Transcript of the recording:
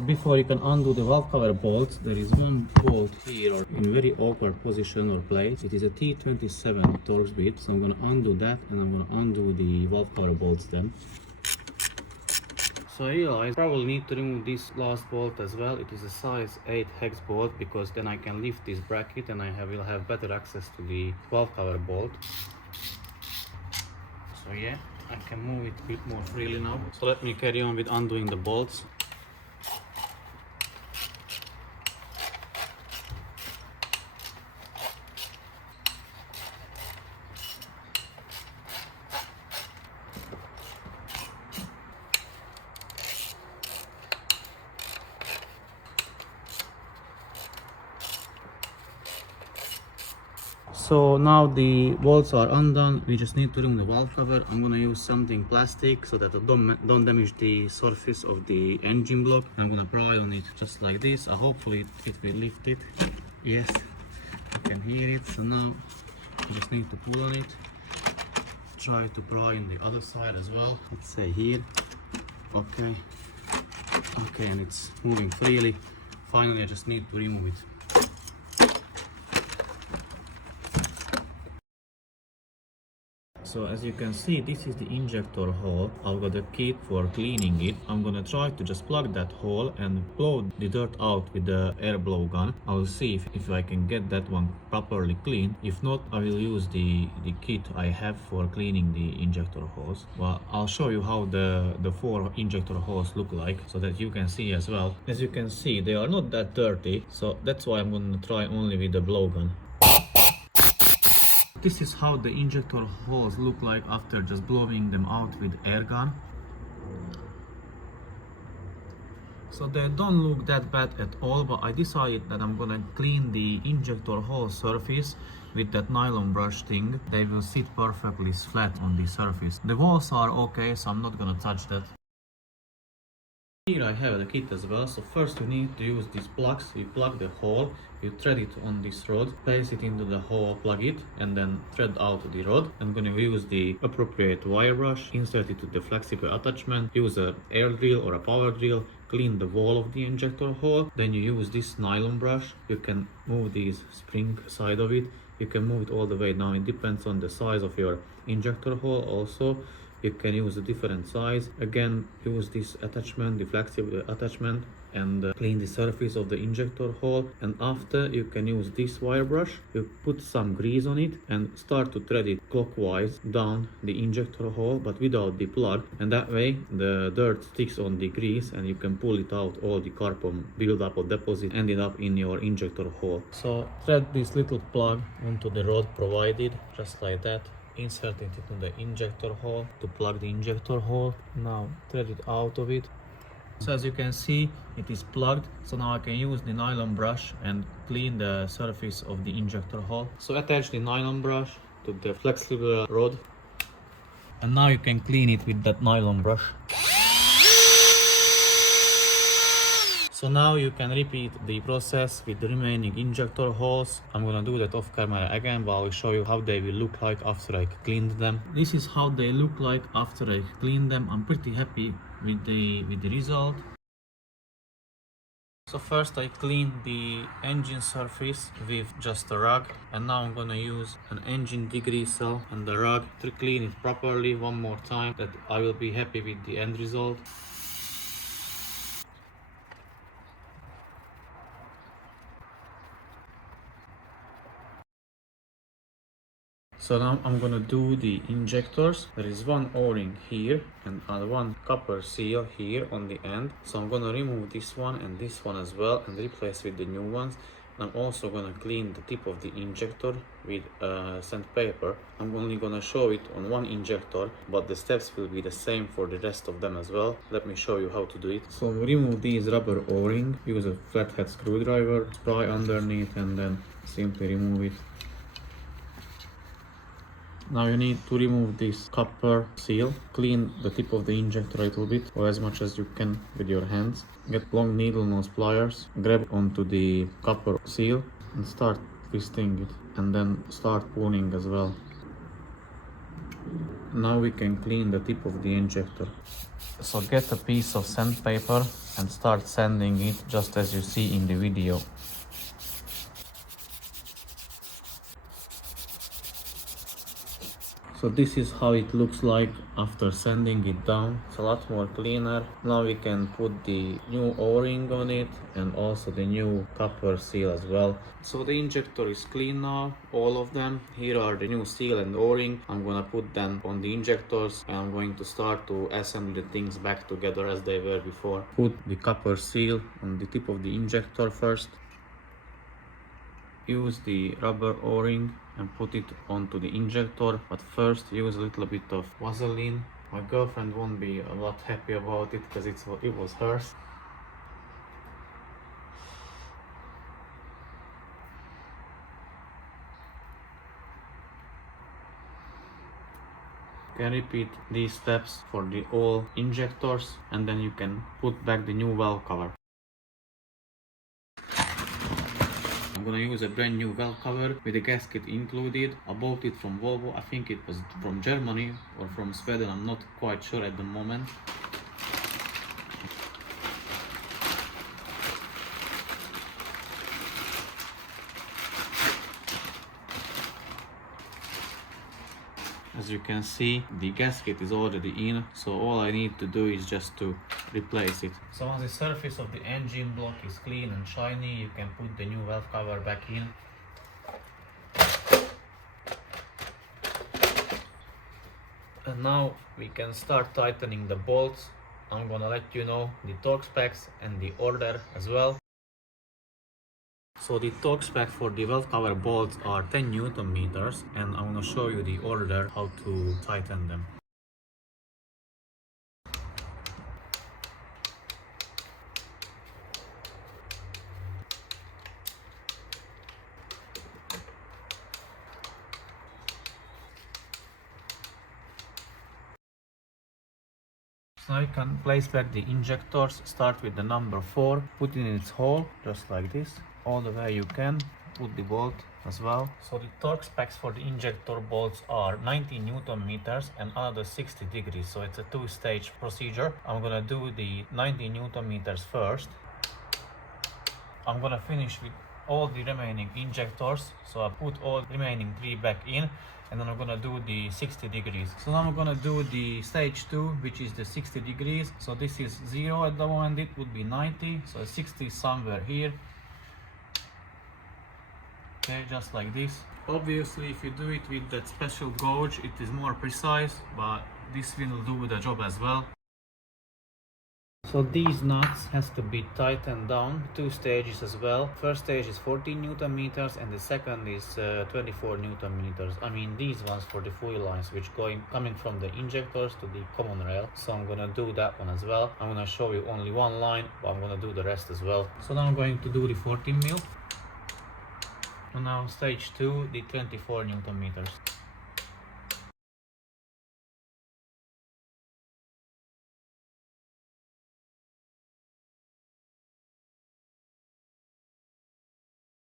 So before you can undo the valve cover bolts, there is one bolt here in very awkward position or place. It is a T27 Torx bit, so I'm going to undo that and I'm going to undo the valve cover bolts then. So I realize I probably need to remove this last bolt as well. It is a size 8 hex bolt because then I can lift this bracket and will have better access to the valve cover bolt. So yeah, I can move it a bit more freely now. So let me carry on with undoing the bolts. So now the bolts are undone, we just need to remove the valve cover. I'm gonna use something plastic so that I don't damage the surface of the engine block. I'm gonna pry on it just like this. Hopefully it will lift it. Yes, you can hear it. So now you just need to pull on it. Try to pry on the other side as well. Let's say here. Okay, and it's moving freely. Finally, I just need to remove it. So as you can see, this is the injector hole. I've got a kit for cleaning it. I'm gonna try to just plug that hole and blow the dirt out with the air blow gun. I'll see if I can get that one properly clean. If not, I will use the kit I have for cleaning the injector holes. Well, I'll show you how the 4 injector holes look like so that you can see as well. As you can see, they are not that dirty, so that's why I'm gonna try only with the blow gun. This is how the injector holes look like after just blowing them out with air gun. So they don't look that bad at all, but I decided that I'm gonna clean the injector hole surface with that nylon brush thing. They will sit perfectly flat on the surface. The walls are okay, so I'm not gonna touch that. Here I have the kit as well. So first you need to use these plugs. You plug the hole, you thread it on this rod, place it into the hole, plug it, and then thread out the rod. I'm going to use the appropriate wire brush, insert it to the flexible attachment, use an air drill or a power drill, clean the wall of the injector hole. Then you use this nylon brush. You can move this spring side of it. You can move it all the way down. It depends on the size of your injector hole also. You can use a different size. Again, use this attachment, the flexible attachment, and clean the surface of the injector hole. And after, you can use this wire brush. You put some grease on it and start to thread it clockwise down the injector hole, but without the plug. And that way, the dirt sticks on the grease and you can pull it out. All the carbon buildup or deposit ended up in your injector hole. So thread this little plug onto the rod provided, just like that. Insert it into the injector hole to plug the injector hole. Now thread it out of it. So as you can see, it is plugged. So now I can use the nylon brush and clean the surface of the injector hole. So attach the nylon brush to the flexible rod. And now you can clean it with that nylon brush. So now you can repeat the process with the remaining injector holes. I'm gonna do that off camera again, but I'll show you how they will look like after I cleaned them. This is how they look like after I cleaned them. I'm pretty happy with the result. So first I cleaned the engine surface with just a rag, and now I'm gonna use an engine degreaser and the rag to clean it properly one more time, that I will be happy with the end result. So now I'm gonna do the injectors. There is one O-ring here and one copper seal here on the end. So I'm gonna remove this one and this one as well and replace with the new ones. I'm also gonna clean the tip of the injector with sandpaper. I'm only gonna show it on one injector, but the steps will be the same for the rest of them as well. Let me show you how to do it. So remove these rubber O-ring, use a flathead screwdriver, spray underneath and then simply remove it. Now you need to remove this copper seal. Clean the tip of the injector a little bit, or as much as you can with your hands. Get long needle nose pliers, grab onto the copper seal and start twisting it, and then start pulling as well. Now we can clean the tip of the injector. So get a piece of sandpaper and start sanding it just as you see in the video. So this is how it looks like after sanding it down. It's a lot more cleaner. Now we can put the new O-ring on it and also the new copper seal as well. So the injector is clean now, all of them. Here are the new seal and O-ring. I'm gonna put them on the injectors and I'm going to start to assemble the things back together as they were before. Put the copper seal on the tip of the injector first. Use the rubber O-ring and put it onto the injector, but first use a little bit of Vaseline. My girlfriend won't be a lot happy about it because it was hers. You can repeat these steps for the all injectors and then you can put back the new valve cover. I'm gonna use a brand new valve cover with a gasket included. I bought it from Volvo. I think it was from Germany or from Sweden. I'm not quite sure at the moment. As you can see, the gasket is already in, so all I need to do is just to replace it. So once the surface of the engine block is clean and shiny, you can put the new valve cover back in. And now we can start tightening the bolts. I'm gonna let you know the torque specs and the order as well. So the torque spec for the valve cover bolts are 10 Newton meters, and I'm gonna show you the order how to tighten them. So now you can place back the injectors. Start with the number 4, put it in its hole, just like this, all the way you can. Put the bolt as well. So the torque specs for the injector bolts are 90 Newton meters and another 60 degrees. So it's a two-stage procedure. I'm gonna do the 90 Newton meters first. I'm gonna finish with all the remaining injectors. So I put all remaining 3 back in, and then I'm gonna do the 60 degrees. So now I'm gonna do the stage 2, which is the 60 degrees. So this is 0 at the moment, it would be 90. So 60 is somewhere here. Okay, just like this. Obviously, if you do it with that special gauge, it is more precise, but this will do the job as well. So these nuts has to be tightened down, 2 stages as well. First stage is 14 Newton meters and the second is 24 Newton meters. I mean these ones for the fuel lines, which coming from the injectors to the common rail. So I'm gonna do that one as well. I'm gonna show you only one line, but I'm gonna do the rest as well. So now I'm going to do the 14 mil. And now stage 2, the 24 Newton meters.